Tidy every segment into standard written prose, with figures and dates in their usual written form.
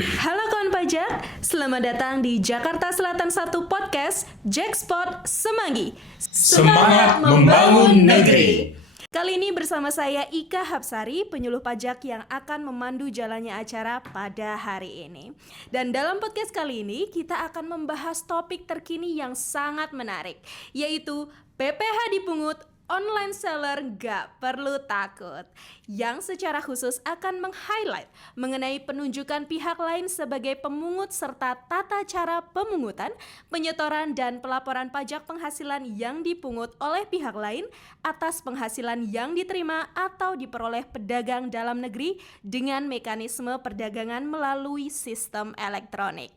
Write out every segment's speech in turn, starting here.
Halo kawan pajak, selamat datang di Jakarta Selatan 1 Podcast Jackspot Semanggi. Semangat membangun negeri. Kali ini bersama saya Ika Hapsari, penyuluh pajak yang akan memandu jalannya acara pada hari ini. Dan dalam podcast kali ini kita akan membahas topik terkini yang sangat menarik, yaitu PPh dipungut, online seller gak perlu takut, yang secara khusus akan meng-highlight mengenai penunjukan pihak lain sebagai pemungut serta tata cara pemungutan, penyetoran dan pelaporan pajak penghasilan yang dipungut oleh pihak lain atas penghasilan yang diterima atau diperoleh pedagang dalam negeri dengan mekanisme perdagangan melalui sistem elektronik.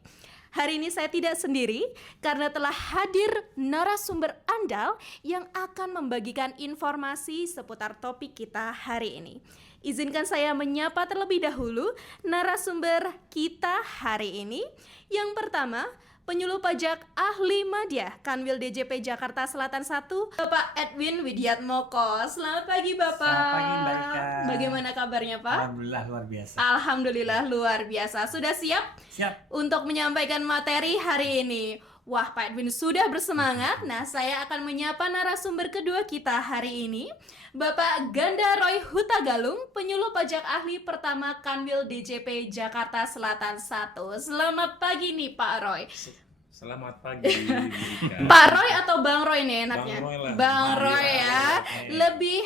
Hari ini saya tidak sendiri karena telah hadir narasumber andal yang akan membagikan informasi seputar topik kita hari ini. Izinkan saya menyapa terlebih dahulu narasumber kita hari ini. Yang pertama, penyuluh pajak ahli madya Kanwil DJP Jakarta Selatan 1, Bapak Edwin Widiatmoko. Selamat pagi Bapak. Selamat pagi Mbak Ika. Bagaimana kabarnya Pak? Alhamdulillah luar biasa. Alhamdulillah luar biasa. Sudah siap? Siap. Untuk menyampaikan materi hari ini. Wah, Pak Edwin sudah bersemangat. Nah, saya akan menyapa narasumber kedua kita hari ini, Bapak Ganda Roy Hutagalung, penyuluh pajak ahli pertama Kanwil DJP Jakarta Selatan 1. Selamat pagi nih Pak Roy. Selamat pagi, Ika. Pak Roy atau Bang Roy nih enaknya? Bang Roy lah. Bang Roy ya. Oke. Lebih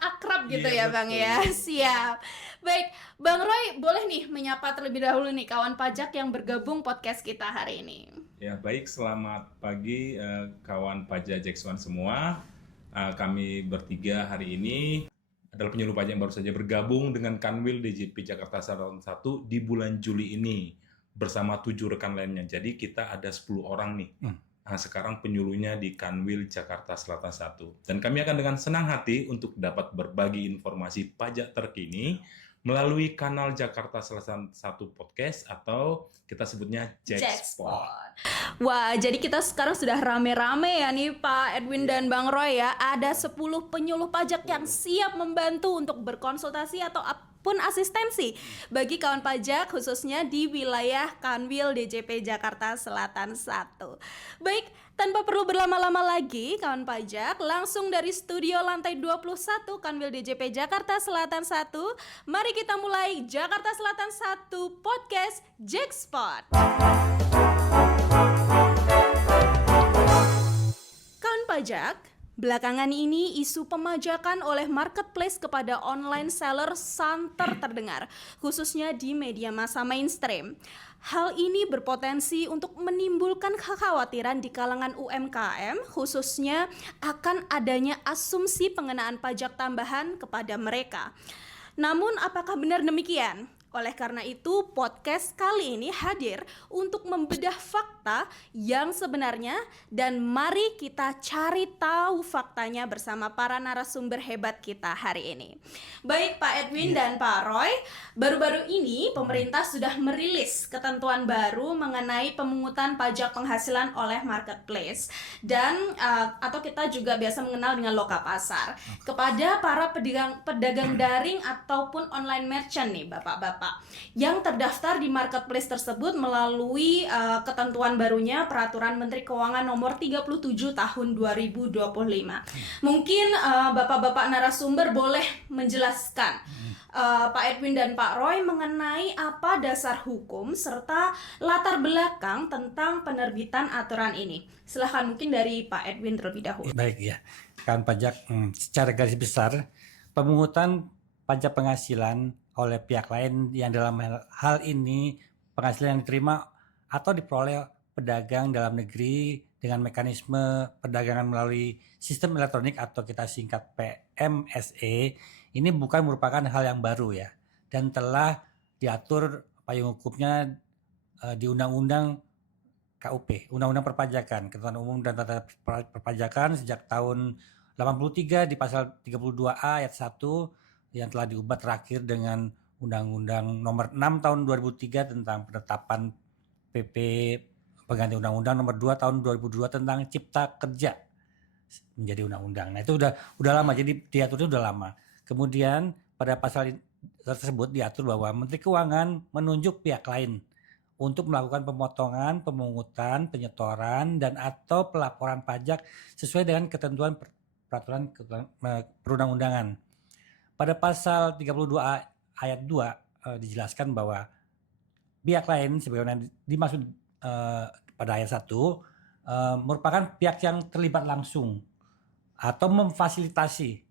akrab gitu Iya, ya Bang betul. ya. Siap. Baik, Bang Roy boleh nih menyapa terlebih dahulu nih kawan pajak yang bergabung podcast kita hari ini. Ya, baik, selamat pagi kawan pajak Jackson semua. Kami bertiga hari ini adalah penyuluh pajak yang baru saja bergabung dengan Kanwil DJP Jakarta Selatan 1 di bulan Juli ini bersama 7 rekan lainnya. Jadi kita ada 10 orang nih. Nah, sekarang penyuluhnya di Kanwil Jakarta Selatan 1. Dan kami akan dengan senang hati untuk dapat berbagi informasi pajak terkini melalui kanal Jakarta Selatan 1 Podcast atau kita sebutnya Jackspot. Wah, jadi kita sekarang sudah rame-rame ya nih Pak Edwin dan Bang Roy ya. Ada 10 penyuluh pajak yang siap membantu untuk berkonsultasi atau pun asistensi bagi kawan pajak khususnya di wilayah Kanwil DJP Jakarta Selatan 1. Baik, tanpa perlu berlama-lama lagi kawan pajak, langsung dari studio lantai 21 Kanwil DJP Jakarta Selatan 1, mari kita mulai Jakarta Selatan 1 Podcast Jackspot. Kawan pajak, belakangan ini isu pemajakan oleh marketplace kepada online seller santer terdengar, khususnya di media massa mainstream. Hal ini berpotensi untuk menimbulkan kekhawatiran di kalangan UMKM, khususnya akan adanya asumsi pengenaan pajak tambahan kepada mereka. Namun apakah benar demikian? Oleh karena itu, podcast kali ini hadir untuk membedah fakta yang sebenarnya dan mari kita cari tahu faktanya bersama para narasumber hebat kita hari ini. Baik Pak Edwin dan Pak Roy, baru-baru ini pemerintah sudah merilis ketentuan baru mengenai pemungutan pajak penghasilan oleh marketplace dan atau kita juga biasa mengenal dengan loka pasar kepada para pedagang daring ataupun online merchant nih Bapak-bapak yang terdaftar di marketplace tersebut melalui ketentuan barunya Peraturan Menteri Keuangan Nomor 37 Tahun 2025. Mungkin Bapak-bapak narasumber boleh menjelaskan Pak Edwin dan Pak Roy mengenai apa dasar hukum serta latar belakang tentang penerbitan aturan ini. Silahkan mungkin dari Pak Edwin terlebih dahulu. Baik ya, kawan pajak, secara garis besar pemungutan pajak penghasilan oleh pihak lain yang dalam hal ini penghasilan yang diterima atau diperoleh pedagang dalam negeri dengan mekanisme perdagangan melalui sistem elektronik atau kita singkat PMSE ini bukan merupakan hal yang baru ya, dan telah diatur payung hukumnya di Undang-Undang KUP, Undang-Undang Perpajakan, Ketentuan Umum dan Tata Perpajakan sejak tahun 83 di pasal 32A ayat 1 yang telah diubah terakhir dengan Undang-Undang Nomor 6 Tahun 2003 tentang penetapan PP pengganti Undang-Undang Nomor 2 Tahun 2002 tentang Cipta Kerja menjadi undang-undang. Nah itu udah lama, jadi diaturnya udah lama. Kemudian pada pasal tersebut diatur bahwa Menteri Keuangan menunjuk pihak lain untuk melakukan pemotongan, pemungutan, penyetoran, dan atau pelaporan pajak sesuai dengan ketentuan peraturan perundang-undangan. Pada pasal 32A ayat 2 dijelaskan bahwa pihak lain sebagaimana dimaksud pada ayat 1 merupakan pihak yang terlibat langsung atau memfasilitasi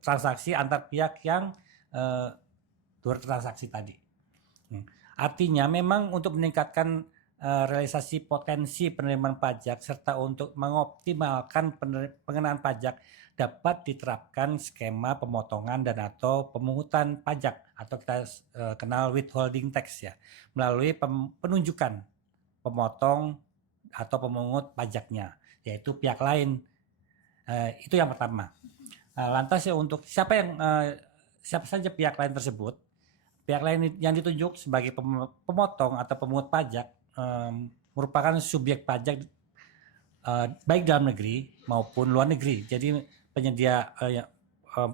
transaksi antar pihak yang bertransaksi tadi. Artinya memang untuk meningkatkan realisasi potensi penerimaan pajak serta untuk mengoptimalkan pengenaan pajak dapat diterapkan skema pemotongan dan atau pemungutan pajak atau kita kenal withholding tax ya, melalui penunjukan pemotong atau pemungut pajaknya, yaitu pihak lain. Itu yang pertama. Lantas ya untuk siapa saja pihak lain tersebut, pihak lain yang ditunjuk sebagai pemotong atau pemungut pajak merupakan subjek pajak baik dalam negeri maupun luar negeri. Jadi penyedia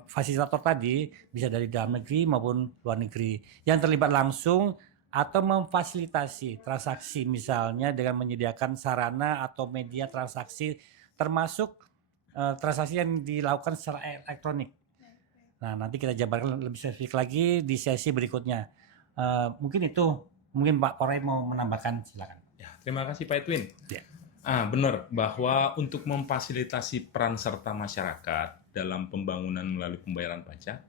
fasilitator tadi bisa dari dalam negeri maupun luar negeri yang terlibat langsung atau memfasilitasi transaksi, misalnya dengan menyediakan sarana atau media transaksi termasuk transaksi yang dilakukan secara elektronik. Nah, nanti kita jabarkan lebih spesifik lagi di sesi berikutnya. Mungkin Pak Poray mau menambahkan, silakan. Ya, terima kasih Pak Edwin. Ya. Benar bahwa untuk memfasilitasi peran serta masyarakat dalam pembangunan melalui pembayaran pajak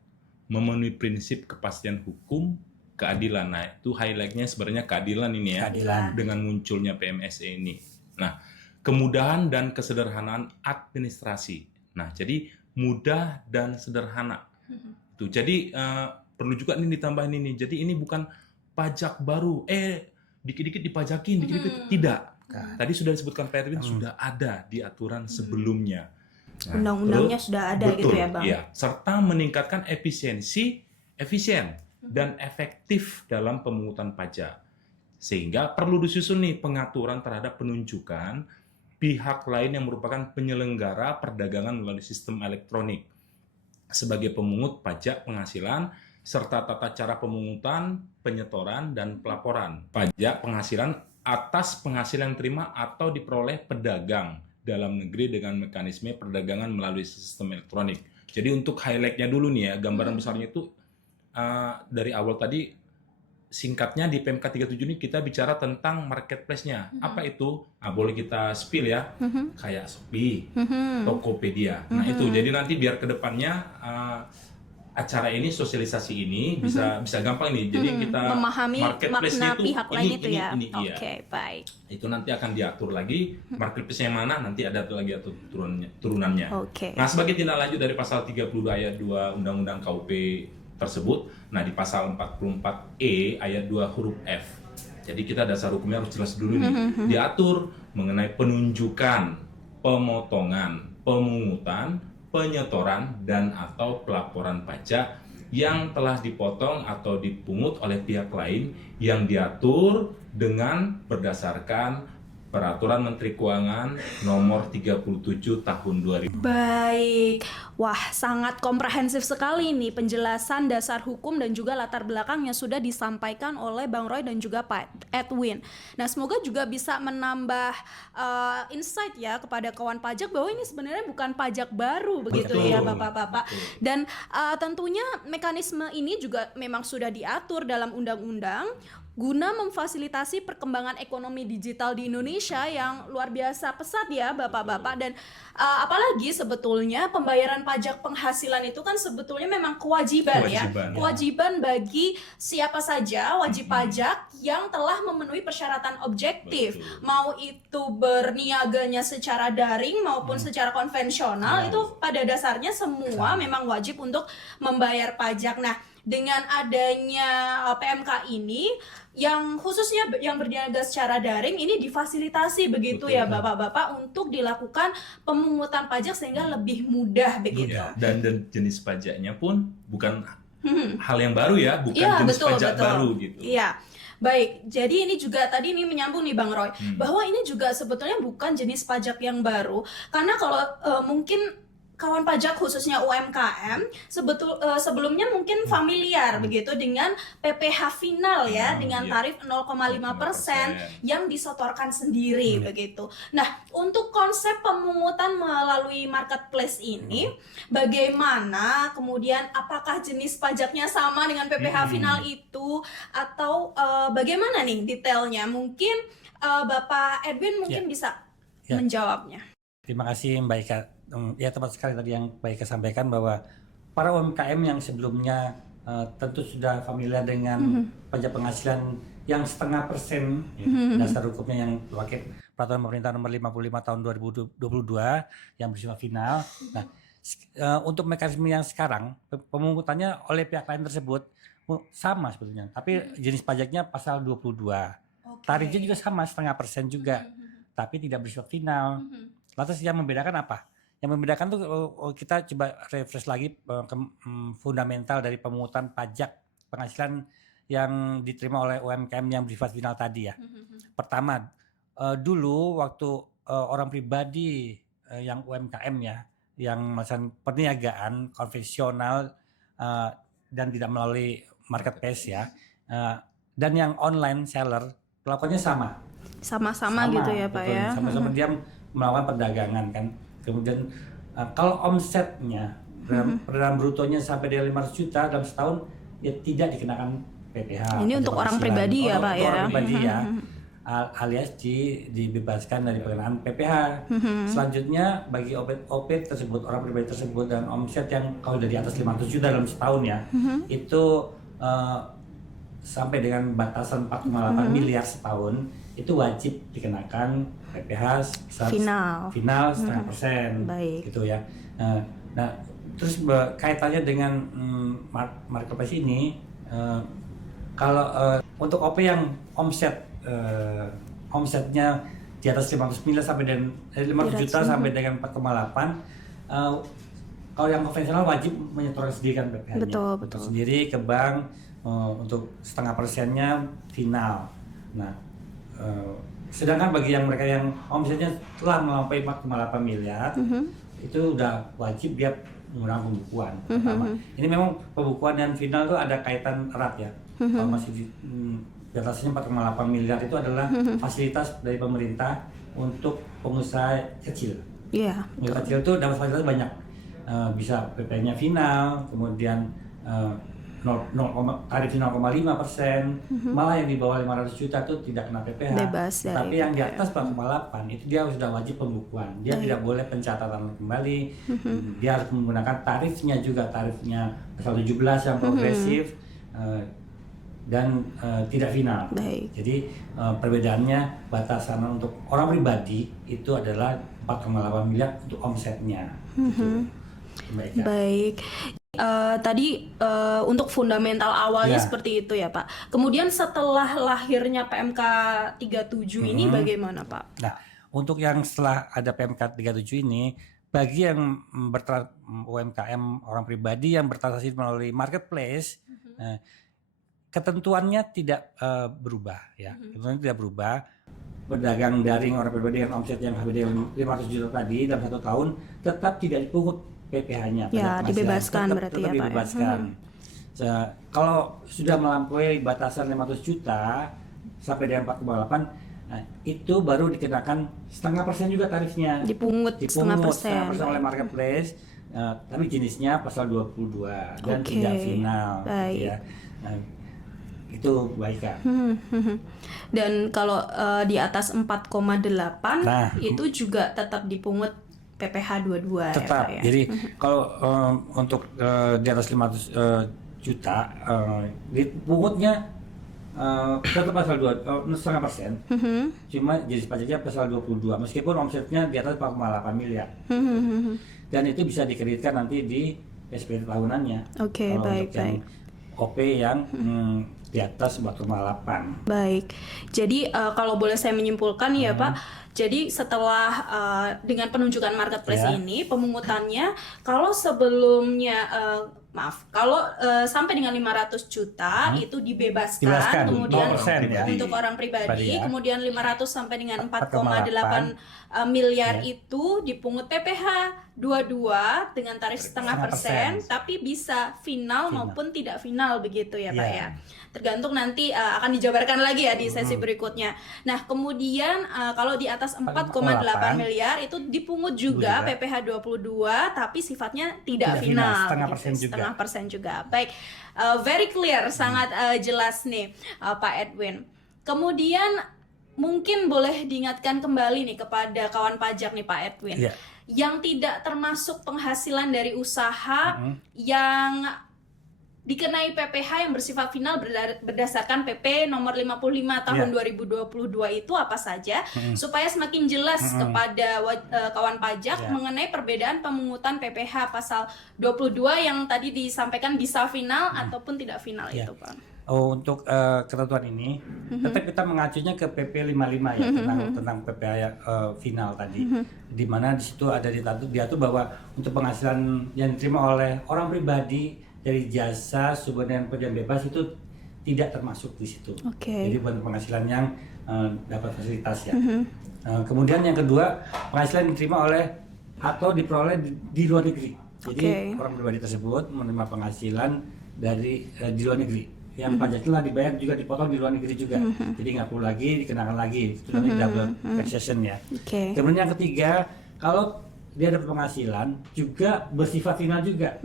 memenuhi prinsip kepastian hukum, keadilan. Nah, itu highlight-nya sebenarnya keadilan ini ya. Keadilan. Dengan munculnya PMSE ini. Nah, kemudahan dan kesederhanaan administrasi. Nah, jadi mudah dan sederhana. Tuh, jadi perlu juga ini ditambahin ini. Jadi ini bukan pajak baru. Dikit-dikit dipajakin, dikit-dikit tidak. Tadi sudah disebutkan Pak Edwin sudah ada di aturan sebelumnya. Nah, Undang-undangnya sudah ada betul, gitu ya Bang? Iya. Serta meningkatkan efisien dan efektif dalam pemungutan pajak. Sehingga perlu disusun nih pengaturan terhadap penunjukan pihak lain yang merupakan penyelenggara perdagangan melalui sistem elektronik sebagai pemungut pajak penghasilan serta tata cara pemungutan, penyetoran, dan pelaporan pajak penghasilan atas penghasilan yang terima atau diperoleh pedagang dalam negeri dengan mekanisme perdagangan melalui sistem elektronik. Jadi untuk highlight-nya dulu nih ya, gambaran besarnya itu dari awal tadi singkatnya di PMK 37 ini kita bicara tentang marketplace-nya. Apa itu? Boleh kita spill ya, kayak Shopee, Tokopedia. Nah itu, jadi nanti biar ke depannya acara ini, sosialisasi ini bisa gampang nih. Jadi kita memahami makna itu, pihak lain itu ya. Iya. Oke, baik. Itu nanti akan diatur lagi marketplace yang mana, nanti ada lagi turunannya. Oke. Nah, sebagai tindak lanjut dari pasal 32 ayat 2 Undang-Undang KUP tersebut, nah di pasal 44E ayat 2 huruf F. Jadi kita dasar hukumnya harus jelas dulu nih. Diatur mengenai penunjukan, pemotongan, pemungutan, penyetoran, dan atau pelaporan pajak yang telah dipotong atau dipungut oleh pihak lain yang diatur dengan berdasarkan Peraturan Menteri Keuangan Nomor 37 Tahun 2000. Baik, wah sangat komprehensif sekali nih penjelasan dasar hukum dan juga latar belakang yang sudah disampaikan oleh Bang Roy dan juga Pak Edwin. Nah semoga juga bisa menambah insight ya kepada kawan pajak bahwa ini sebenarnya bukan pajak baru begitu ya Bapak-Bapak. Dan tentunya mekanisme ini juga memang sudah diatur dalam undang-undang guna memfasilitasi perkembangan ekonomi digital di Indonesia yang luar biasa pesat ya Bapak-Bapak. Dan apalagi sebetulnya pembayaran pajak penghasilan itu kan sebetulnya memang kewajiban bagi siapa saja wajib pajak yang telah memenuhi persyaratan objektif. Betul. Mau itu berniaganya secara daring maupun secara konvensional, itu pada dasarnya semua memang wajib untuk membayar pajak. Nah, dengan adanya PMK ini yang khususnya yang berniaga secara daring ini difasilitasi begitu. Betul. Ya Bapak-bapak untuk dilakukan pemungutan pajak sehingga lebih mudah begitu. Dan jenis pajaknya pun bukan hal yang baru ya, bukan jenis pajak baru gitu. Iya. Baik, jadi ini juga tadi ini menyambung nih Bang Roy, bahwa ini juga sebetulnya bukan jenis pajak yang baru, karena kalau mungkin kawan pajak khususnya UMKM sebelumnya mungkin familiar begitu dengan PPh final ya, dengan iya. tarif 0,5% yang disetorkan sendiri begitu. Nah, untuk konsep pemungutan melalui marketplace ini bagaimana, kemudian apakah jenis pajaknya sama dengan PPh final itu atau bagaimana nih detailnya? Mungkin Bapak Edwin mungkin bisa menjawabnya. Terima kasih Mbak Ika. Ya, tepat sekali tadi yang Mbak Ika sampaikan bahwa para UMKM yang sebelumnya tentu sudah familiar dengan pajak penghasilan yang 0,5% dasar hukumnya yang pakai Peraturan Pemerintah Nomor 55 Tahun 2022 yang bersifat final. Nah, untuk mekanisme yang sekarang pemungutannya oleh pihak lain tersebut sama sebetulnya, tapi jenis pajaknya pasal 22. Tarifnya juga sama 0,5% juga, tapi tidak bersifat final. Lantas yang membedakan apa? Yang membedakan tuh kita coba refresh lagi ke fundamental dari pemungutan pajak penghasilan yang diterima oleh UMKM yang bersifat final tadi ya. Pertama, dulu waktu orang pribadi yang UMKM ya, yang melakukan perniagaan konvensional dan tidak melalui marketplace ya, dan yang online seller pelakuannya Sama-sama gitu ya Pak betul. ya. Sama-sama dia melakukan perdagangan kan. Kemudian kalau omsetnya peredaran brutonya sampai dengan 500 juta dalam setahun ya tidak dikenakan PPh. Ini untuk orang pribadi ya Pak ya. Orang pribadi ya. Alias dibebaskan dari pengenaan PPh. Selanjutnya bagi OP tersebut, orang pribadi tersebut dan omset yang kalau dari atas 500 juta dalam setahun ya, itu sampai dengan batasan 4,8 miliar setahun itu wajib dikenakan PPh final 0,5%. Baik. Gitu ya. Nah, terus kaitannya dengan marketplace ini, kalau untuk OP yang omsetnya di atas 500 miliar sampai dengan 500 juta sampai dengan 4,8, kalau yang konvensional wajib menyetorkan sendiri kan PPh-nya. Betul. Sendiri ke bank untuk 0,5%-nya final. Nah, sedangkan bagi yang mereka yang omsetnya telah melampaui 4,8 miliar, itu udah wajib dia menggunakan pembukuan. Pertama. Ini memang pembukuan dan final itu ada kaitan erat ya. Kalau masih di atasnya 4,8 miliar itu adalah fasilitas dari pemerintah untuk pengusaha kecil. Iya. Pengusaha kecil itu dapat fasilitas banyak. Bisa PPh-nya final, kemudian tarif 0,5%, malah yang di bawah 500 juta itu tidak kena PPh. Bebas dari Tapi yang di PPh. atas 4,8 itu dia sudah wajib pembukuan. Dia tidak boleh pencatatan kembali. Dia harus menggunakan tarifnya juga, tarifnya pasal 17 yang progresif dan tidak final. Baik. Jadi perbedaannya batasan untuk orang pribadi itu adalah 4,8 miliar untuk omsetnya. Gitu. Baik. Tadi untuk fundamental awalnya Ya. seperti itu ya Pak. Kemudian setelah lahirnya PMK 37 ini bagaimana Pak? Nah, untuk yang setelah ada PMK 37 ini, bagi yang UMKM orang pribadi yang bertransaksi melalui marketplace, ketentuannya tidak berubah ya. Ketentuannya tidak berubah. Berdagang daring orang pribadi yang omset yang lebih dari 500 juta tadi dalam 1 tahun tetap tidak dipungut PPh-nya. Ya, dibebaskan berarti ya Pak. Dibebaskan. Kalau sudah melampaui batasan 500 juta sampai dengan 4,8, nah, itu baru dikenakan 0,5% juga tarifnya. Dipungut 0,5%. Oleh marketplace, tapi jenisnya pasal 22 dan Oke, tidak final. baik. Gitu ya. Nah, itu baik kan. Dan kalau di atas 4,8 Nah, itu juga tetap dipungut PPh 22 tetap. ya Pak ya. Jadi kalau untuk di atas 500 juta, dipungutnya tetap pasal 0,5%. Cuma jenis pajaknya pasal 22 meskipun omsetnya di atas 4,8 miliar. Dan itu bisa dikreditkan nanti di SPT tahunannya. Oke, Kalau baik, untuk yang baik. OP yang di atas 4,8. Baik, jadi kalau boleh saya menyimpulkan ya Pak, jadi setelah dengan penunjukan marketplace Ya. ini pemungutannya kalau sebelumnya kalau sampai dengan 500 juta itu dibebaskan, kemudian 0% ya. untuk orang Pribadi pribadi, ya. kemudian 500 sampai dengan 4,8 4,8 miliar Ya. itu dipungut PPh dua-dua dengan tarif setengah persen, 0,5%. tapi bisa final maupun tidak final begitu ya Pak Iya. ya. Tergantung nanti akan dijabarkan lagi ya di sesi berikutnya. Nah kemudian kalau di atas 4,8 miliar itu dipungut juga PPh 22 tapi sifatnya tidak final, setengah begitu. persen juga. Setengah persen juga. Baik, very clear, sangat jelas nih Pak Edwin. Kemudian mungkin boleh diingatkan kembali nih kepada kawan pajak nih Pak Edwin, Iya. yang tidak termasuk penghasilan dari usaha yang dikenai PPh yang bersifat final berdasarkan PP nomor 55 tahun 2022 itu apa saja, supaya semakin jelas kepada kawan pajak mengenai perbedaan pemungutan PPh pasal 22 yang tadi disampaikan bisa final ataupun tidak final itu Pak. Oh, untuk ketentuan ini tetap kita mengacunya ke PP 55 ya, tentang PPh final tadi, di mana di situ ada diatur bahwa untuk penghasilan yang diterima oleh orang pribadi dari jasa subsidi pekerjaan bebas itu tidak termasuk di situ. Jadi bukan penghasilan yang dapat fasilitas ya. Kemudian yang kedua, penghasilan diterima oleh atau diperoleh di luar negeri. Jadi orang pribadi tersebut menerima penghasilan dari di luar negeri. Yang pajaknya dibayar juga dipotong di luar negeri juga, jadi nggak perlu lagi dikenakan lagi, itu namanya double taxation ya. Kemudian yang ketiga, kalau dia dapat penghasilan juga bersifat final juga,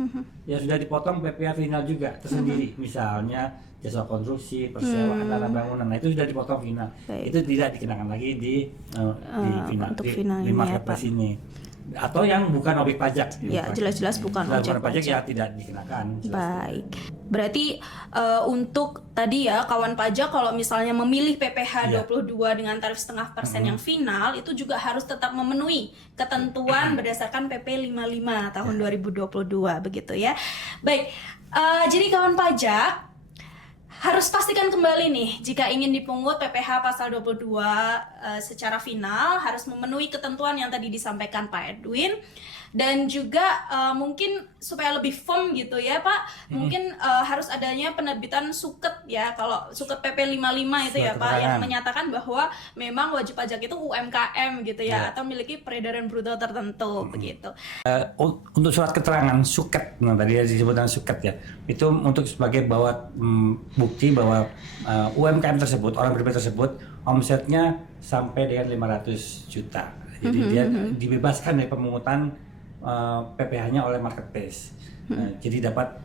ya sudah dipotong PPh final juga tersendiri, misalnya jasa konstruksi, persewaan tanah bangunan, nah itu sudah dipotong final, itu tidak dikenakan lagi di final, untuk di finalnya marketplace ini. Atau yang bukan objek pajak. Ya, jelas-jelas bukan objek pajak pajak. ya tidak dikenakan. Baik. Berarti untuk tadi ya kawan pajak kalau misalnya memilih PPh 22 dengan tarif setengah persen yang final itu juga harus tetap memenuhi ketentuan berdasarkan PP 55 tahun 2022 begitu ya. Baik. Jadi kawan pajak harus pastikan kembali nih, jika ingin dipungut PPh pasal 22 secara final harus memenuhi ketentuan yang tadi disampaikan Pak Edwin, dan juga mungkin supaya lebih firm gitu ya Pak, mungkin harus adanya penerbitan suket ya, kalau suket PP 55 itu ya Pak, yang menyatakan bahwa memang wajib pajak itu UMKM gitu ya, atau memiliki peredaran bruto tertentu begitu. Untuk surat keterangan suket, nah tadi disebutkan suket ya, itu untuk sebagai bahwa bukti bahwa UMKM tersebut, orang pribadi tersebut omsetnya sampai dengan 500 juta. Jadi dia dibebaskan dari pemungutan PPh-nya oleh marketplace. Jadi dapat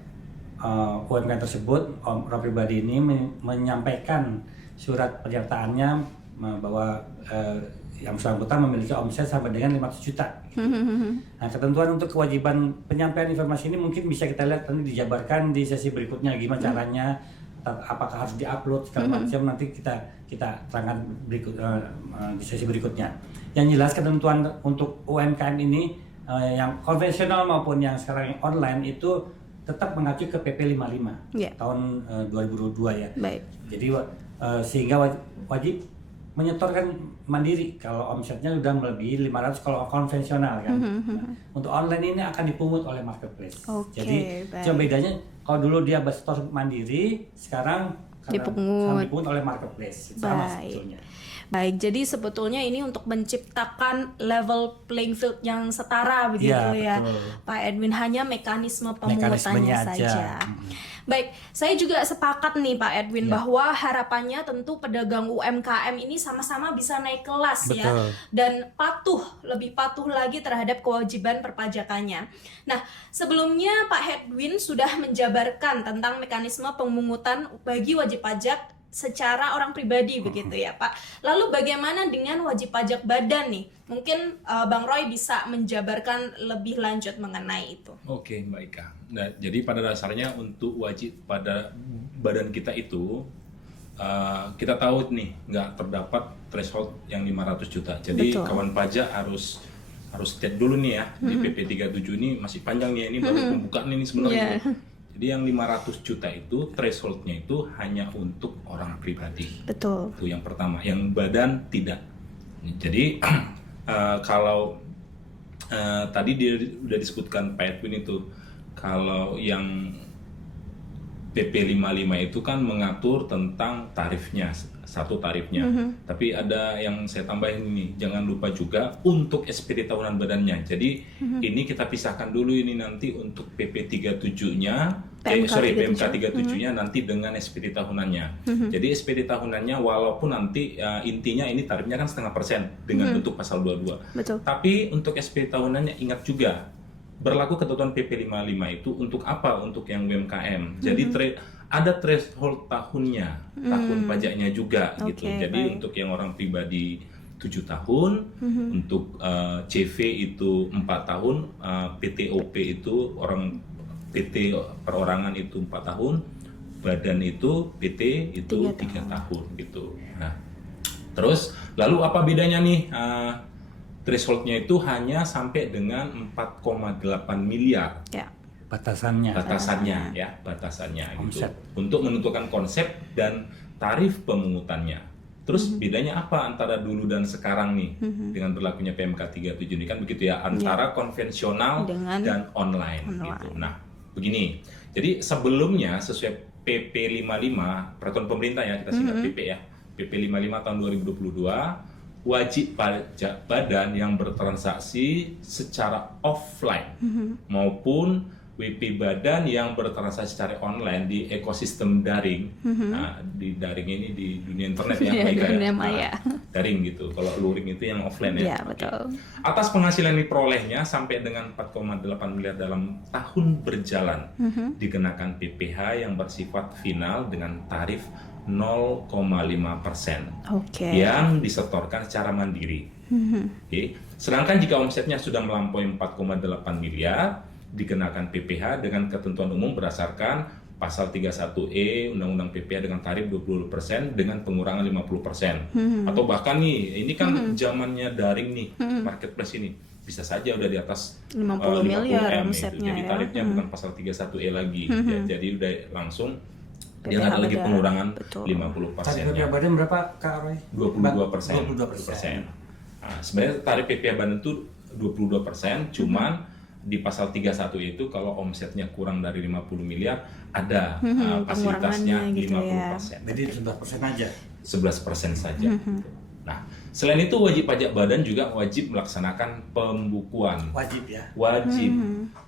UMKM tersebut, orang pribadi ini menyampaikan surat penyertaannya bahwa yang bersangkutan memiliki omset sampai dengan 500 juta. Nah, ketentuan untuk kewajiban penyampaian informasi ini mungkin bisa kita lihat nanti dijabarkan di sesi berikutnya gimana caranya, apakah harus diupload segala macam, nanti kita terangkan di sesi berikutnya. Yang jelas ketentuan untuk UMKM ini yang konvensional maupun yang sekarang yang online itu tetap mengacu ke PP 55 tahun 2022 ya. Jadi sehingga wajib menyetorkan mandiri kalau omsetnya sudah melebihi 500 kalau konvensional kan. Nah, untuk online ini akan dipungut oleh marketplace. Jadi cuma bedanya kalau dulu dia bersetor mandiri, sekarang dipungut oleh marketplace. Sama sebetulnya. Baik, jadi sebetulnya ini untuk menciptakan level playing field yang setara begitu ya, Pak Edwin, hanya mekanisme pemungutannya saja. Baik, saya juga sepakat nih Pak Edwin bahwa harapannya tentu pedagang UMKM ini sama-sama bisa naik kelas ya, dan lebih patuh lagi terhadap kewajiban perpajakannya. Nah, sebelumnya Pak Edwin sudah menjabarkan tentang mekanisme pemungutan bagi wajib pajak secara orang pribadi begitu ya Pak. Lalu bagaimana dengan wajib pajak badan nih? Mungkin Bang Roy bisa menjabarkan lebih lanjut mengenai itu. Oke, Mbak Ika. Nah, jadi pada dasarnya untuk wajib pada badan kita itu kita tahu nih nggak terdapat threshold yang 500 juta. Jadi kawan pajak harus cek dulu nih ya, di PP 37 ini masih panjang nih, ini baru pembukaan ini sebenarnya. Jadi yang 500 juta itu thresholdnya itu hanya untuk orang pribadi. Betul. Itu yang pertama. Yang badan tidak. Jadi kalau tadi dia udah disebutkan Pak Edwin itu, kalau yang PP 55 itu kan mengatur tentang tarifnya satu tarifnya. Tapi ada yang saya tambahin ini, jangan lupa juga untuk SPD tahunan badannya. Jadi ini kita pisahkan dulu ini nanti untuk PP 37-nya, PMK 37-nya nanti dengan SPD tahunannya. Jadi SPD tahunannya walaupun nanti intinya ini tarifnya kan 0,5% dengan bentuk pasal 22. Betul. Tapi untuk SPD tahunannya ingat juga berlaku ketentuan PP 55 itu untuk apa? Untuk yang UMKM. Jadi ada threshold tahunnya, tahun pajaknya juga gitu. Jadi baik. untuk yang orang pribadi 7 tahun, untuk CV itu 4 tahun, PTOP itu orang PT perorangan itu 4 tahun, badan itu PT itu 3 tahun gitu. Nah, terus lalu apa bedanya nih? Thresholdnya itu hanya sampai dengan 4,8 miliar. Ya. Batasannya. Batasannya gitu. Omset. Untuk menentukan konsep dan tarif pemungutannya. Terus bedanya apa antara dulu dan sekarang nih dengan berlakunya PMK 37 ini kan begitu ya, antara konvensional dan online gitu. Nah, begini. Jadi sebelumnya sesuai PP 55 peraturan pemerintah ya, kita singkat PP ya. PP 55 tahun 2022 wajib pajak badan yang bertransaksi secara offline maupun WP badan yang bertransaksi secara online di ekosistem daring. Nah, di daring ini di dunia internet ya, dunia maya. Daring gitu. Kalau luring itu yang offline ya. Iya, betul. Atas penghasilan yang diperolehnya sampai dengan 4,8 miliar dalam tahun berjalan dikenakan PPh yang bersifat final dengan tarif 0,5% yang disetorkan secara mandiri. Sedangkan jika omsetnya sudah melampaui 4,8 miliar, dikenakan PPh dengan ketentuan umum berdasarkan pasal 31E Undang-Undang PPh dengan tarif 20% dengan pengurangan 50%. Atau bahkan nih, ini kan zamannya daring nih, marketplace ini. Bisa saja udah di atas 50 miliar M omsetnya Jadi ya. tarifnya bukan pasal 31E lagi. Ya, jadi udah langsung dia nggak ada lagi badan. pengurangan Betul. 50%. Tarif PPh badan berapa Kak Roy? 22%. 22%. Nah, sebenarnya tarif PPh badan itu 22%, cuman di pasal 31 itu kalau omsetnya kurang dari 50 miliar ada fasilitasnya pengurangannya gitu 50%. Jadi 11% aja. 11% saja. Nah, selain itu wajib pajak badan juga wajib melaksanakan pembukuan. Wajib ya. Wajib.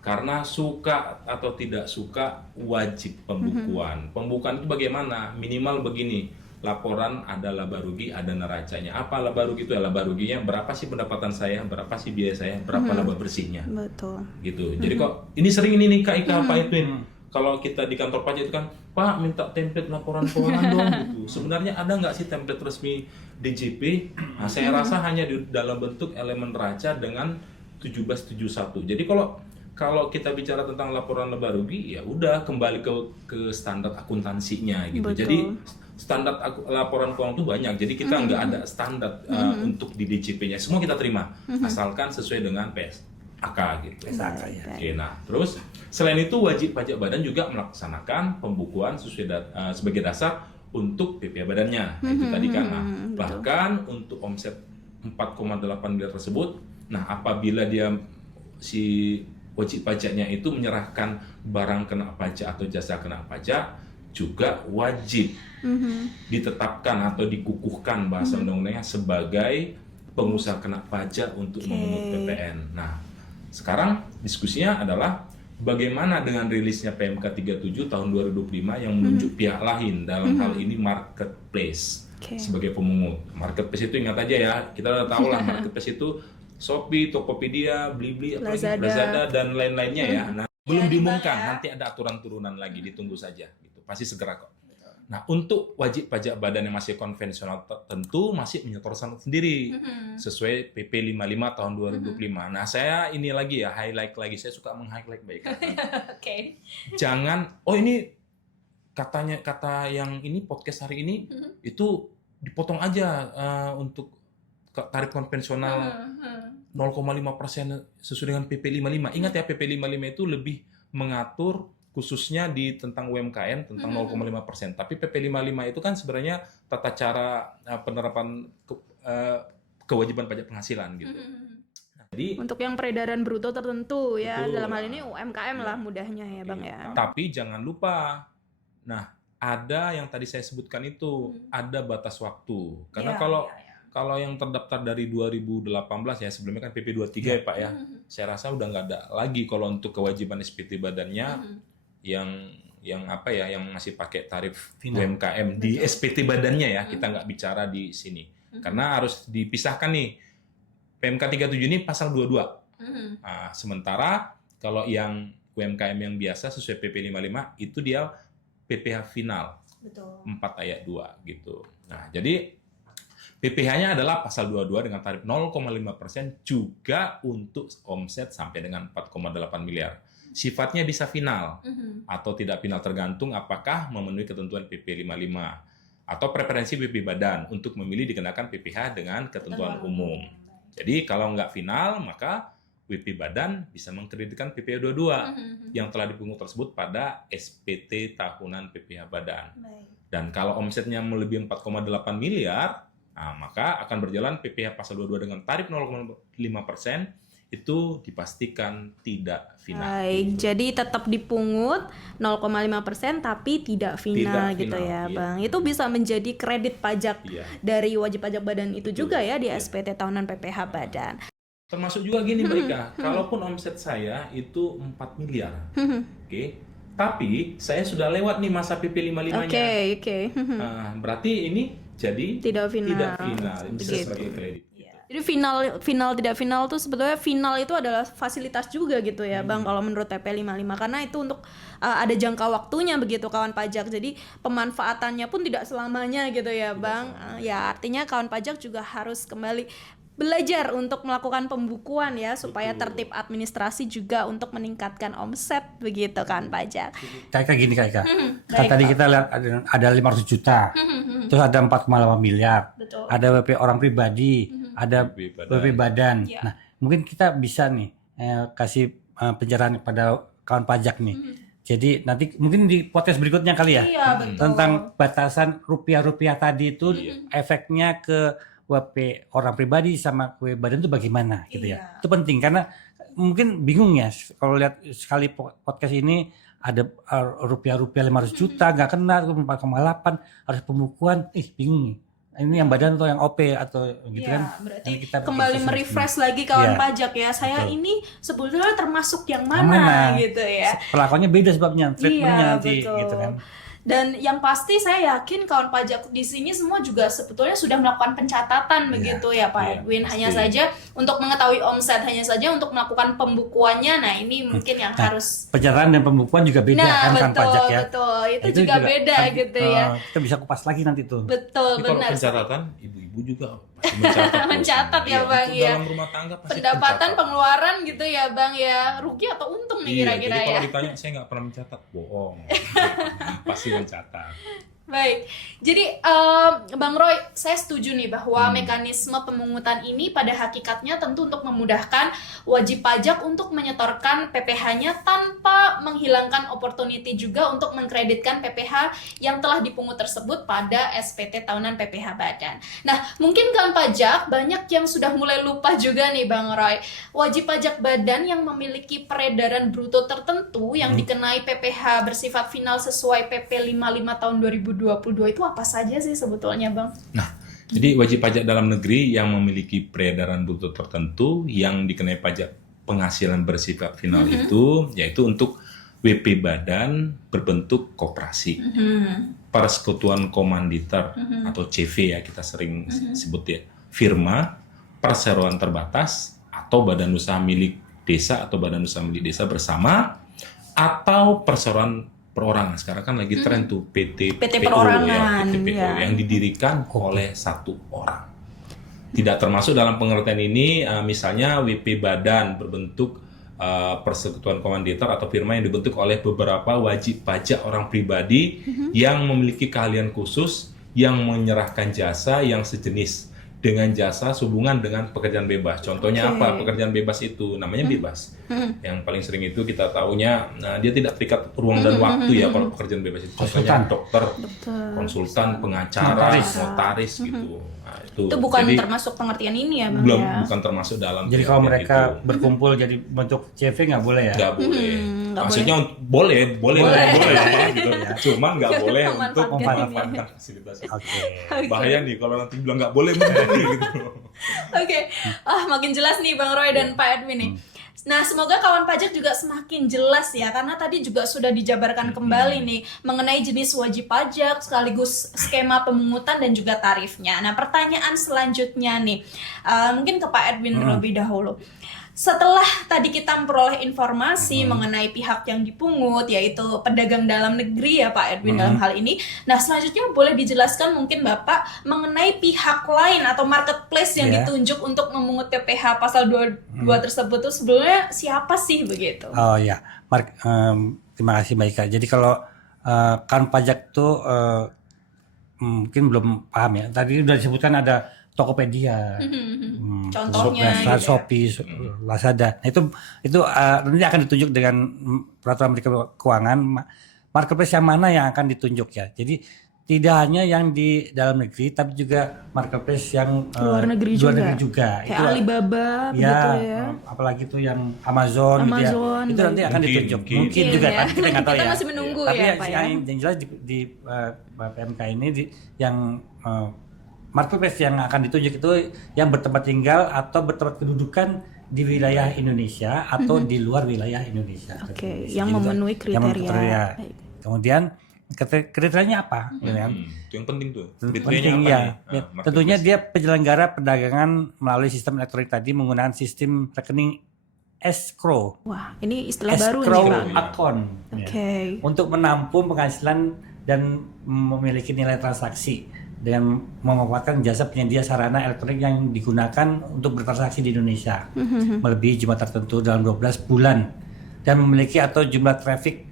Karena suka atau tidak suka wajib pembukuan. Pembukuan itu bagaimana? Minimal begini. Laporan ada laba rugi, ada neracanya. Apa laba rugi itu? Laba ruginya berapa sih pendapatan saya, berapa sih biaya saya, berapa laba bersihnya. Betul. Gitu. Jadi kok ini sering ini nih Kak Ika apa itu? Kalau kita di kantor pajak itu kan, Pak minta template laporan keuangan dong gitu. Sebenarnya ada nggak sih template resmi DJP? Nah, saya rasa hanya di dalam bentuk elemen neraca dengan 1771. Jadi kalau kita bicara tentang laporan laba rugi, ya udah kembali ke standar akuntansinya gitu. Betul. Jadi standar laporan keuangan itu banyak. Jadi kita nggak ada standar untuk di DJP-nya. Semua kita terima asalkan sesuai dengan PSAK gitu. PSAK ya. Oke, nah terus selain itu wajib pajak badan juga melaksanakan pembukuan sebagai dasar untuk PPh badannya. Nah, itu tadi kan. Nah, bahkan untuk omset 4,8 miliar tersebut, nah apabila dia si wajib pajaknya itu menyerahkan barang kena pajak atau jasa kena pajak, juga wajib ditetapkan atau dikukuhkan bahasa undang-undangnya sebagai pengusaha kena pajak untuk memungut PPN. Nah, sekarang diskusinya adalah bagaimana dengan rilisnya PMK 37 tahun 2025 yang menunjuk pihak lain dalam hal ini marketplace sebagai pemungut. Marketplace itu ingat aja ya, kita udah tahu lah marketplace itu Shopee, Tokopedia, Blibli, Lazada dan lain-lainnya ya. Nah, belum diumumkan, nanti ada aturan turunan lagi, ditunggu saja gitu. Pasti segera kok. Nah, untuk wajib pajak badan yang masih konvensional tentu masih menyetorkan sendiri sesuai PP 55 tahun 2025. Nah, saya ini lagi ya, highlight lagi. Saya suka meng-highlight baik. Jangan, ini katanya kata yang ini podcast hari ini itu dipotong aja untuk tarif konvensional 0,5% sesuai dengan PP 55. Ingat ya, PP 55 itu lebih mengatur khususnya di tentang UMKM tentang 0,5%. Tapi PP 55 itu kan sebenarnya tata cara penerapan kewajiban pajak penghasilan gitu. Jadi untuk yang peredaran bruto tertentu ya, dalam hal ini UMKM lah mudahnya ya Bang ya. Tapi jangan lupa, nah ada yang tadi saya sebutkan itu, ada batas waktu. Karena Iya, kalau iya, iya. kalau yang terdaftar dari 2018 ya, sebelumnya kan PP 23 ya Pak ya. Saya rasa udah nggak ada lagi kalau untuk kewajiban SPT badannya yang apa ya, yang masih pakai tarif Final. UMKM di SPT badannya ya. Kita nggak bicara di sini. Karena harus dipisahkan nih. PMK 37 ini pasal 22. Nah, sementara kalau yang UMKM yang biasa sesuai PP 55 itu dia PPh final. Betul. 4 ayat 2 gitu. Nah, jadi PPh-nya adalah pasal 22 dengan tarif 0,5% juga untuk omset sampai dengan 4,8 miliar. Sifatnya bisa final atau tidak final tergantung apakah memenuhi ketentuan PP 55 atau preferensi PP badan untuk memilih dikenakan PPh dengan ketentuan umum. Jadi kalau nggak final maka WP badan bisa mengkreditkan PPh 22 yang telah dipungut tersebut pada SPT tahunan PPh badan. Baik. Dan kalau omsetnya melebihi 4,8 miliar, nah, maka akan berjalan PPh pasal 22 dengan tarif 0,5% itu dipastikan tidak final. Baik, Gitu. jadi tetap dipungut 0,5% tapi tidak final Tidak gitu final, ya, iya. Bang. Itu bisa menjadi kredit pajak Iya. dari wajib pajak badan itu Betul, juga ya di iya. SPT tahunan PPh badan. Termasuk juga gini Mbak Ika, kalaupun omset saya itu 4 miliar, oke, tapi saya sudah lewat nih masa PP 55-nya. Oke. Nah, berarti ini jadi Tidak final. Tidak final, ini bisa Begitu. sebagai kredit. Gitu. Jadi final tidak final tuh sebetulnya final itu adalah fasilitas juga gitu ya Bang kalau menurut PP 55 karena itu untuk ada jangka waktunya begitu kawan pajak. Jadi pemanfaatannya pun tidak selamanya gitu ya Bang. Ya artinya kawan pajak juga harus kembali belajar untuk melakukan pembukuan ya supaya tertib administrasi juga untuk meningkatkan omset begitu kan pajak. Kayak gini Kak Ika. Kan baik, tadi Pak. kita lihat ada 500 juta. Terus ada 4,8 miliar. Betul. Ada WP orang pribadi, ada WP badan. WP badan. Iya. Nah, mungkin kita bisa nih kasih pencerahan kepada kawan pajak nih. Jadi nanti mungkin di podcast berikutnya kali ya. Iya betul. Tentang batasan rupiah-rupiah tadi itu efeknya ke WP orang pribadi sama WP badan itu bagaimana gitu ya. Iya. Itu penting karena mungkin bingung ya kalau lihat sekali podcast ini ada rupiah-rupiah 500 juta nggak kena 4,8 harus pembukuan bingung nih. Ini yang badan atau yang OP atau gitu Iya, kan. berarti Nanti kita kembali proses merefresh lagi kawan Iya. pajak ya. Saya Betul. ini sebetulnya termasuk yang Yang mana mana? gitu ya. Perlakuannya beda sebabnya, treatmentnya nanti betul. gitu kan. Dan yang pasti saya yakin kawan pajak di sini semua juga sebetulnya sudah melakukan pencatatan begitu ya Pak Iya, Edwin. Hanya pasti. saja untuk mengetahui omset, hanya saja untuk melakukan pembukuannya. Nah ini mungkin yang harus. Pencatatan dan pembukuan juga beda Nah kan betul, pajak ya. betul. Itu juga beda kan, gitu ya. Kita bisa kupas lagi nanti tuh. Betul, Tapi kalau benar. pencatatan, ibu-ibu juga pasti mencatat. Mencatat ya, Iya, Bang, untuk ya. Dalam rumah tangga pasti Pendapatan, mencatat. pengeluaran gitu ya Bang ya. Rugi atau untung nih Iya, kira-kira jadi ya. kalau ditanya saya nggak pernah mencatat, bohong. Pasti mencatat. Baik, jadi Bang Roy, saya setuju nih bahwa mekanisme pemungutan ini pada hakikatnya tentu untuk memudahkan wajib pajak untuk menyetorkan PPh-nya tanpa menghilangkan opportunity juga untuk mengkreditkan PPh yang telah dipungut tersebut pada SPT tahunan PPh badan. Nah, mungkin kawan pajak banyak yang sudah mulai lupa juga nih Bang Roy. Wajib pajak badan yang memiliki peredaran bruto tertentu yang dikenai PPh bersifat final sesuai PP 55 tahun 2022 itu apa saja sih sebetulnya Bang? Nah, jadi wajib pajak dalam negeri yang memiliki peredaran bruto tertentu yang dikenai pajak penghasilan bersifat final itu, yaitu untuk WP badan berbentuk koperasi, persekutuan komanditer atau CV ya kita sering sebut ya, firma, perseroan terbatas atau badan usaha milik desa atau badan usaha milik desa bersama atau perseroan perorangan. Sekarang kan lagi tren tuh PT perorangan, ya, PT PO ya. yang didirikan oleh satu orang. Tidak termasuk dalam pengertian ini misalnya WP badan berbentuk persekutuan komanditer atau firma yang dibentuk oleh beberapa wajib pajak orang pribadi yang memiliki keahlian khusus yang menyerahkan jasa yang sejenis dengan jasa sehubungan dengan pekerjaan bebas. Contohnya Oke. apa? Pekerjaan bebas itu namanya bebas. Yang paling sering itu kita tahunya, dia tidak terikat ruang dan waktu ya kalau pekerjaan bebas itu. Contohnya dokter, konsultan, pengacara, notaris gitu. Nah, Itu bukan jadi, termasuk pengertian ini ya Bang belum ya? bukan termasuk dalam. Jadi kalau pengertian mereka itu. berkumpul jadi bentuk CV nggak boleh ya? Nggak boleh. nggak Maksudnya boleh gitu. cuman nggak boleh untuk Memanfaatkan memanfaatkan fasilitas. Oke. Bahaya nih kalau nanti bilang nggak boleh mungkin nih gitu. Oke, makin jelas nih Bang Roy dan Pak Edwin nih. Nah, semoga kawan pajak juga semakin jelas ya, karena tadi juga sudah dijabarkan kembali nih mengenai jenis wajib pajak, sekaligus skema pemungutan dan juga tarifnya. Nah, pertanyaan selanjutnya nih, mungkin ke Pak Edwin terlebih dahulu. Setelah tadi kita memperoleh informasi mengenai pihak yang dipungut, yaitu pedagang dalam negeri ya Pak Edwin dalam hal ini. Nah, selanjutnya boleh dijelaskan mungkin Bapak mengenai pihak lain atau marketplace yang ditunjuk untuk memungut PPh pasal 22 tersebut tuh sebenarnya siapa sih begitu? Oh ya, terima kasih Mbak Ika. Jadi kalau kan pajak tuh mungkin belum paham ya. Tadi udah disebutkan ada Tokopedia, Contohnya Shopee, Lazada. Nah, itu nanti akan ditunjuk dengan peraturan Menteri Keuangan marketplace yang mana yang akan ditunjuk ya. Jadi tidak hanya yang di dalam negeri, tapi juga marketplace yang luar negeri juga. Kayak itu, Alibaba, begitu ya. Apalagi itu yang Amazon gitu ya. Itu nanti akan ditunjuk. Mungkin juga, ya. tapi kita nggak tahu Kita ya. masih menunggu tapi ya, Pak ya. yang jelas di PMK ini yang marketplace yang akan ditunjuk itu yang bertempat tinggal atau bertempat kedudukan di wilayah Indonesia atau di luar wilayah Indonesia. Oke, yang memenuhi kriteria. Baik. Kemudian kriterianya apa? Itu yang penting tuh. Penting ya. Tentunya dia penyelenggara perdagangan melalui sistem elektronik tadi menggunakan sistem rekening escrow. Wah, ini istilah baru Escrow nih Pak. account. Oke. Untuk menampung penghasilan dan memiliki nilai transaksi dengan memanfaatkan jasa penyedia sarana elektronik yang digunakan untuk bertransaksi di Indonesia melebihi jumlah tertentu dalam 12 bulan dan memiliki atau jumlah traffic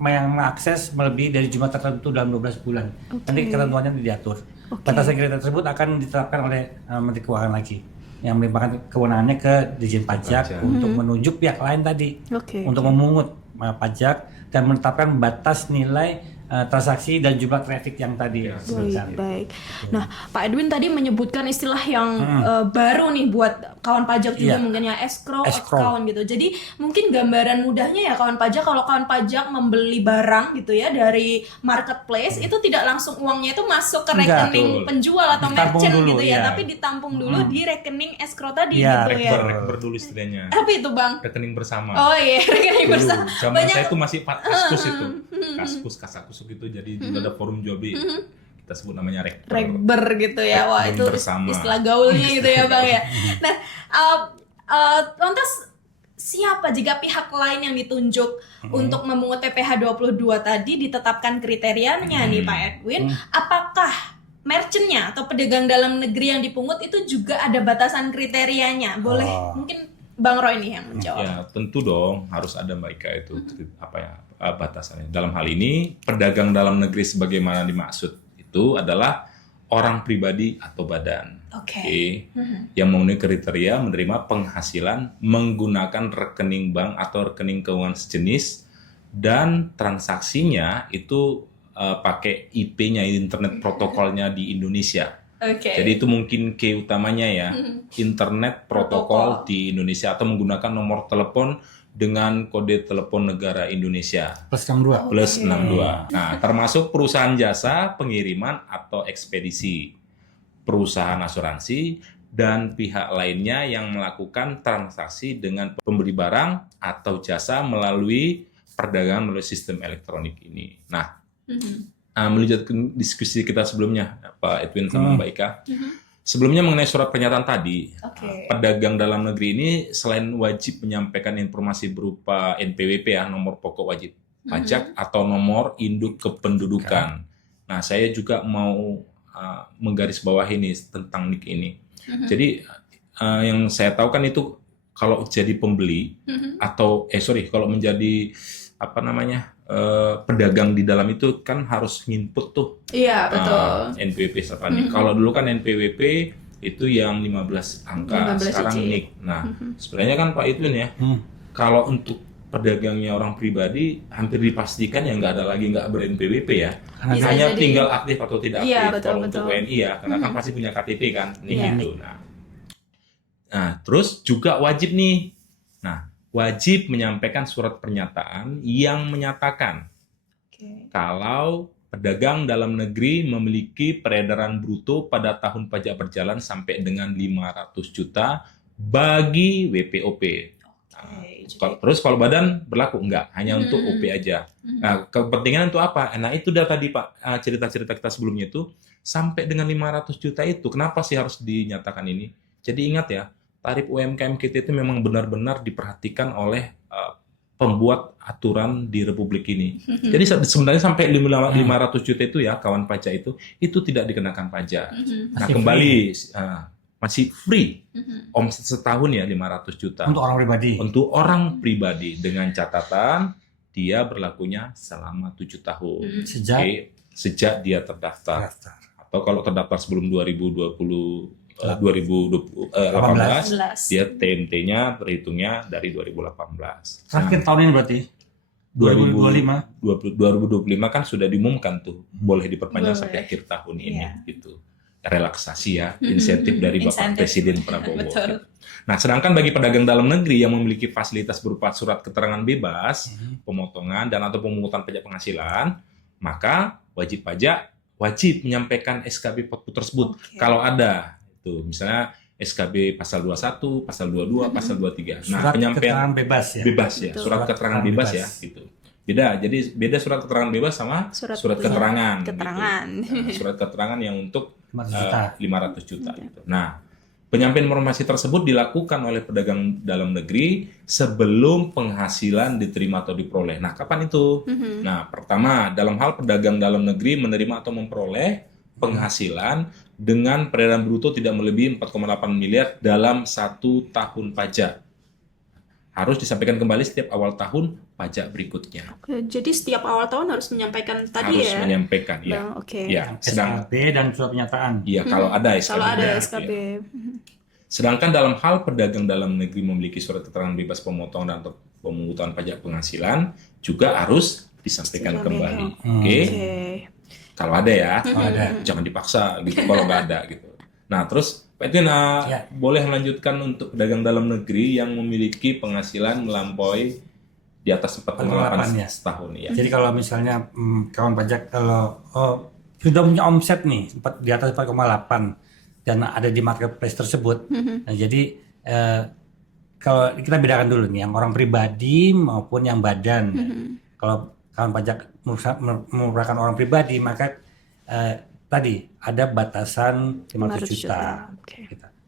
yang mengakses melebihi dari jumlah tertentu dalam 12 bulan. Nanti ketentuannya diatur. Batasan kriteria tersebut akan ditetapkan oleh Menteri Keuangan lagi yang melimpahkan kewenangannya ke Ditjen Pajak untuk menunjuk pihak lain tadi untuk memungut pajak dan menetapkan batas nilai transaksi dan jumlah traffic yang tadi disebutkan. Baik. Nah, Pak Edwin tadi menyebutkan istilah yang baru nih buat kawan pajak juga mungkin ya, escrow account gitu. Jadi mungkin gambaran mudahnya ya kawan pajak, kalau kawan pajak membeli barang gitu ya dari marketplace itu tidak langsung uangnya itu masuk ke rekening penjual atau merchant dulu, gitu ya, tapi ditampung dulu di rekening escrow tadi gitu ya. Rekber dulu istilahnya. Apa itu Bang? Rekening bersama. Oh iya, rekening bersama. Zaman saya itu masih kaskus itu. Kasakus gitu, jadi ada forum jual beli. Kita sebut namanya rekber gitu ya. Wah, itu bersama. Istilah gaulnya gitu ya Bang ya. Nah, lantas siapa jika pihak lain yang ditunjuk untuk memungut PPh 22 tadi ditetapkan kriterianya nih Pak Edwin, apakah merchantnya atau pedagang dalam negeri yang dipungut itu juga ada batasan kriterianya? Boleh mungkin Bang Roy nih yang menjawab. Ya, tentu dong harus ada Mbak Ika itu batasannya. Dalam hal ini pedagang dalam negeri sebagaimana dimaksud itu adalah orang pribadi atau badan. Yang memenuhi kriteria menerima penghasilan menggunakan rekening bank atau rekening keuangan sejenis dan transaksinya itu pakai IP-nya, internet protokolnya di Indonesia. Jadi itu mungkin key utamanya ya, internet protokol di Indonesia atau menggunakan nomor telepon dengan kode telepon negara Indonesia plus 62. Nah, termasuk perusahaan jasa pengiriman atau ekspedisi, perusahaan asuransi, dan pihak lainnya yang melakukan transaksi dengan pembeli barang atau jasa melalui perdagangan melalui sistem elektronik ini. Nah, melanjutkan diskusi kita sebelumnya, Pak Edwin sama Mbak Ika. Sebelumnya mengenai surat pernyataan tadi, pedagang dalam negeri ini selain wajib menyampaikan informasi berupa NPWP ya, nomor pokok wajib pajak atau nomor induk kependudukan. Nah, saya juga mau menggarisbawahi ini tentang NIK ini. Jadi yang saya tahu kan itu kalau jadi pembeli atau kalau menjadi pedagang di dalam itu kan harus nginput tuh. Iya, betul. NPWP serta NIK. Kalau dulu kan NPWP itu yang 15 angka, 15 sekarang NIK. Nah, sebenarnya kan Pak Edwin ya, kalau untuk pedagangnya orang pribadi hampir dipastikan ya nggak ber-NPWP ya. Hanya tinggal aktif atau tidak aktif. Kalau untuk WNI ya, karena kan pasti punya KTP kan, NIK itu. Nah, terus juga wajib nih. Nah, wajib menyampaikan surat pernyataan yang menyatakan Oke. Kalau pedagang dalam negeri memiliki peredaran bruto pada tahun pajak berjalan sampai dengan 500 juta bagi WPOP. Terus kalau badan berlaku enggak, hanya untuk OP aja. Nah, kepentingan untuk apa? Nah, itu dah tadi Pak, cerita-cerita kita sebelumnya itu sampai dengan 500 juta itu. Kenapa sih harus dinyatakan ini? Jadi ingat ya, tarif UMKM kita itu memang benar-benar diperhatikan oleh pembuat aturan di Republik ini. Jadi sebenarnya sampai 500 juta itu ya, kawan pajak itu tidak dikenakan pajak. Nah, kembali masih free. Omset setahun ya 500 juta. Untuk orang pribadi. Untuk orang pribadi dengan catatan dia berlakunya selama 7 tahun. Sejak dia terdaftar. Atau kalau terdaftar sebelum 2018 dia TMT-nya terhitungnya dari 2018. Terakhir tahun ini berarti 2025 kan sudah diumumkan tuh boleh diperpanjang sampai akhir tahun ini gitu. Relaksasi ya, insentif dari Bapak Presiden Prabowo. Betul. Nah, sedangkan bagi pedagang dalam negeri yang memiliki fasilitas berupa surat keterangan bebas, pemotongan dan atau pemungutan pajak penghasilan, maka wajib pajak wajib menyampaikan SKB tersebut kalau ada. Itu misalnya SKB pasal 21, pasal 22, pasal 23. Nah, penyampaian bebas ya. Bebas ya, surat keterangan bebas ya gitu. Beda surat keterangan bebas sama surat keterangan. Gitu. Nah, surat keterangan yang untuk 500 juta gitu. Nah, penyampaian informasi tersebut dilakukan oleh pedagang dalam negeri sebelum penghasilan diterima atau diperoleh. Nah, kapan itu? Nah, pertama, dalam hal pedagang dalam negeri menerima atau memperoleh penghasilan dengan peredaran bruto tidak melebihi 4,8 miliar dalam 1 tahun pajak. Harus disampaikan kembali setiap awal tahun pajak berikutnya. Jadi setiap awal tahun harus menyampaikan tadi harus menyampaikan, ya. Ya, SKB dan surat pernyataan. Iya, kalau ada SKB. Kalau ada SKB. Ya. Sedangkan dalam hal pedagang dalam negeri memiliki surat keterangan bebas pemotongan dan pemungutan pajak penghasilan juga harus disampaikan kembali. Oke. Kalau ada ya, jangan dipaksa gitu kalau nggak ada gitu. Nah, terus Pak Edwin, boleh melanjutkan untuk pedagang dalam negeri yang memiliki penghasilan melampaui di atas 4,8 setahun ya. Jadi kalau misalnya kawan pajak kalau sudah punya omset nih di atas 4,8 dan ada di marketplace tersebut, nah, jadi kalau kita bedakan dulu nih yang orang pribadi maupun yang badan. Kalau kawan pajak merupakan orang pribadi maka tadi ada batasan 500 juta.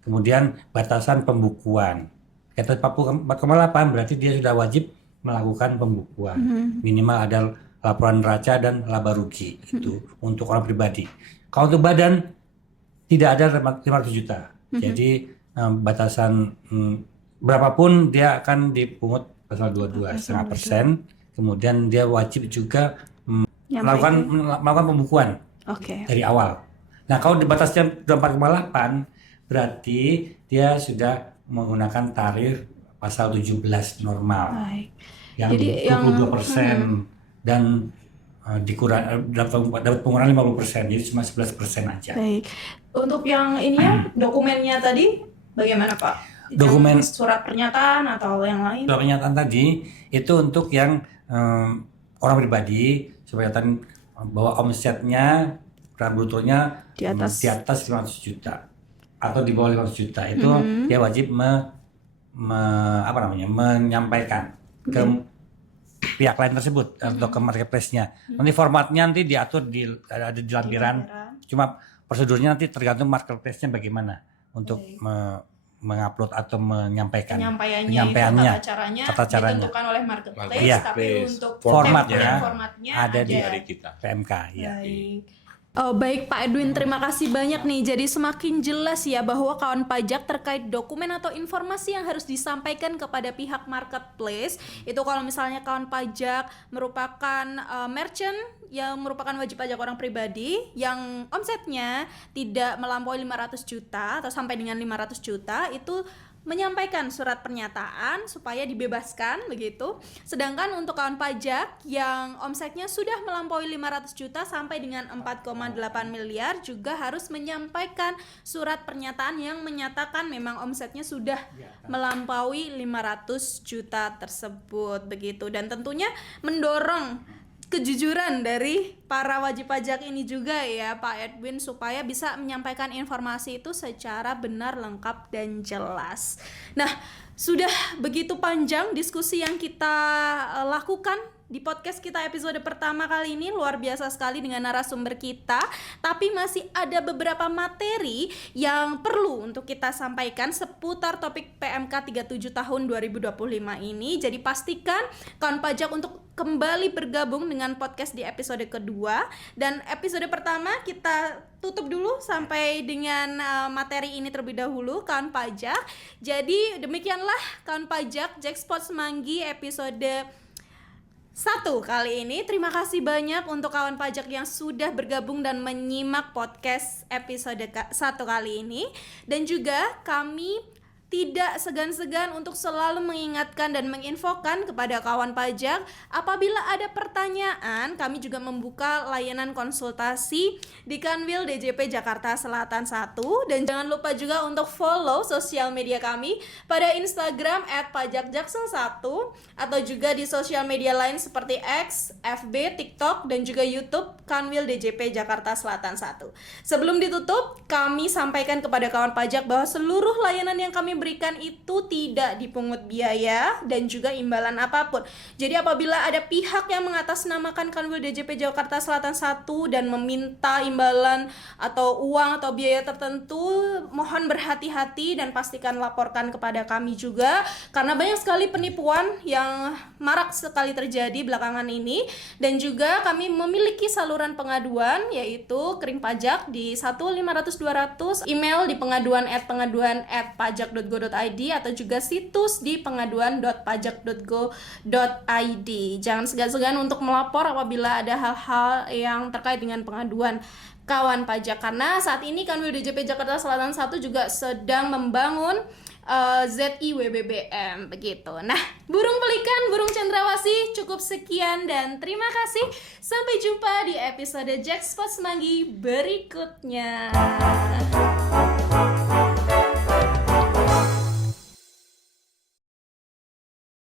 Kemudian batasan pembukuan. Di atas 4,8 berarti dia sudah wajib melakukan pembukuan. Minimal ada laporan neraca dan laba rugi itu untuk orang pribadi. Kalau untuk badan tidak ada 500 juta. Jadi batasan berapapun dia akan dipungut pasal 22,5%. Kemudian dia wajib juga melakukan pembukuan dari awal. Nah, kalau di batasnya 4,8 berarti dia sudah menggunakan tarif pasal 17 normal. Yang 22% dan dapat pengurangan 50%, jadi cuma 11% aja. Baik. Untuk yang ininya dokumennya tadi bagaimana Pak? Dokumen surat pernyataan atau yang lain? Surat pernyataan tadi itu untuk yang orang pribadi supaya bahwa omsetnya brutonya di atas 500 juta atau di bawah 500 juta itu dia wajib menyampaikan ke pihak lain tersebut atau ke marketplace-nya. Nanti formatnya diatur ada di lampiran. Cuma prosedurnya nanti tergantung marketplace-nya bagaimana untuk mengupload atau menyampaikan penyampaiannya tata caranya ditentukan oleh marketplace, tapi untuk formatnya ada di PMK ya. Baik Pak Edwin, terima kasih banyak nih. Jadi semakin jelas ya bahwa kawan pajak terkait dokumen atau informasi yang harus disampaikan kepada pihak marketplace. Itu kalau misalnya kawan pajak merupakan merchant yang merupakan wajib pajak orang pribadi yang omsetnya tidak melampaui 500 juta atau sampai dengan 500 juta itu menyampaikan surat pernyataan supaya dibebaskan begitu. Sedangkan untuk kawan pajak yang omsetnya sudah melampaui 500 juta sampai dengan 4,8 miliar juga harus menyampaikan surat pernyataan yang menyatakan memang omsetnya sudah melampaui 500 juta tersebut begitu. Dan tentunya mendorong kejujuran dari para wajib pajak ini juga ya Pak Edwin, supaya bisa menyampaikan informasi itu secara benar, lengkap, dan jelas. Nah, sudah begitu panjang diskusi yang kita lakukan di podcast kita episode pertama kali ini, luar biasa sekali dengan narasumber kita. Tapi masih ada beberapa materi yang perlu untuk kita sampaikan seputar topik PMK 37 tahun 2025 ini. Jadi pastikan kawan pajak untuk kembali bergabung dengan podcast di episode kedua. Dan episode pertama kita tutup dulu sampai dengan materi ini terlebih dahulu, kawan pajak. Jadi demikianlah kawan pajak Jackpot Semanggi episode 1 kali ini. Terima kasih banyak untuk kawan pajak yang sudah bergabung dan menyimak podcast episode 1 kali ini. Dan juga kami tidak segan-segan untuk selalu mengingatkan dan menginfokan kepada kawan pajak apabila ada pertanyaan. Kami juga membuka layanan konsultasi di Kanwil DJP Jakarta Selatan 1. Dan jangan lupa juga untuk follow sosial media kami pada Instagram @pajakjaksel1 atau juga di sosial media lain seperti X, FB, TikTok, dan juga YouTube Kanwil DJP Jakarta Selatan 1. Sebelum ditutup, kami sampaikan kepada kawan pajak bahwa seluruh layanan yang kami berikan itu tidak dipungut biaya dan juga imbalan apapun. Jadi apabila ada pihak yang mengatasnamakan Kanwil DJP Jakarta Selatan 1 dan meminta imbalan atau uang atau biaya tertentu, mohon berhati-hati dan pastikan laporkan kepada kami juga, karena banyak sekali penipuan yang marak sekali terjadi belakangan ini. Dan juga kami memiliki saluran pengaduan, yaitu kering pajak di 1500200, email di pengaduan@pajak.go.id atau juga situs di pengaduan.pajak.go.id. Jangan segan-segan untuk melapor apabila ada hal-hal yang terkait dengan pengaduan kawan pajak, karena saat ini Kanwil DJP Jakarta Selatan 1 juga sedang membangun ZIWBBM begitu. Nah, burung pelikan, burung cendrawasih, cukup sekian dan terima kasih. Sampai jumpa di episode Jackpot Semanggi berikutnya.